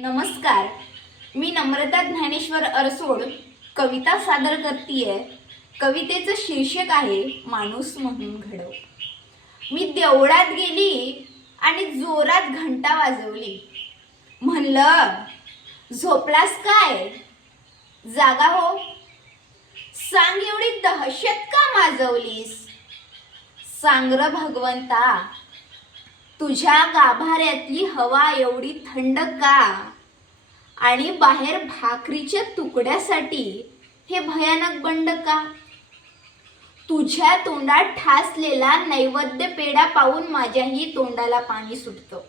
नमस्कार. मी नम्रता ज्ञानेश्वर अरसोड कविता सादर करतीये. कवितेचं शीर्षक आहे माणूस म्हणून घडव. मी देवळात गेली आणि जोरात घंटा वाजवली. म्हणलं झोपलास काय? जागा हो. सांग एवढी दहशत का माजवलीस? सांग्र भगवंता तुझ्या गाभाऱ्यातली हवा एवढी थंड का? आणि बाहेर भाकरीच्या तुकड्यासाठी हे भयानक बंड का? तुझ्या तोंडात ठासलेला नैवेद्य पेढा पाहून माझ्याही तोंडाला पाणी सुटतं.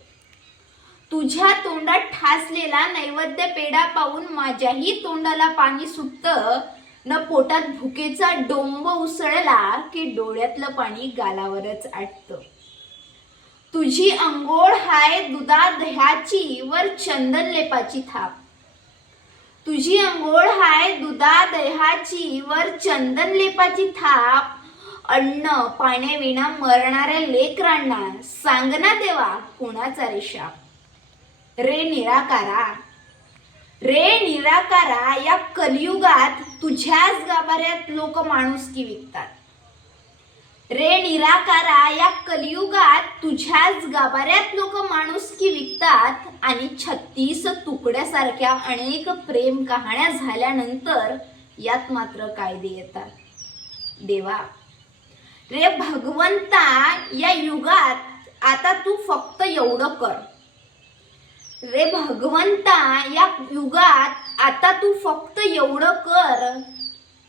तुझ्या तोंडात ठासलेला नैवेद्य पेढा पाहून माझ्याही तोंडाला पाणी सुटतं. न पोटात भुकेचा डोंब उसळला की डोळ्यातलं पाणी गालावरच आटतं. तुझी अंघोळ हाय दुधा दह्याची वर चंदन लेपाची थाप. तुझी अंघोळ हाय दुधा दह्याची वर चंदन लेपाची थाप. अन्न पाण्याविना मरणाऱ्या लेकरांना सांग ना देवा कुणाचा रे शाप. रे निराकारा. रे निराकारा या कलियुगात तुझ्याच गाभाऱ्यात लोक माणुसकी विकतात. रे निराकारा या कलियुगात तुझ्याच गाभाऱ्यात लोक माणुसकी विकतात आणि छत्तीस तुकड्यासारख्या अनेक प्रेम कहाण्या झाल्यानंतर यात मात्र कायदे येतात. देवा रे भगवंता या युगात आता तू फक्त एवढं कर. रे भगवंता या युगात आता तू फक्त एवढं कर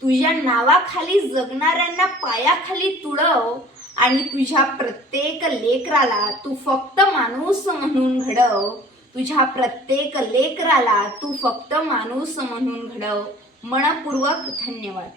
तुझ्या नावाखाली जगणाऱ्यांना पायाखाली तुडव आणि तुझ्या प्रत्येक लेकराला तू फक्त माणूस म्हणून घडव. तुझ्या प्रत्येक लेकराला तू फक्त माणूस म्हणून घडव. मनपूर्वक धन्यवाद.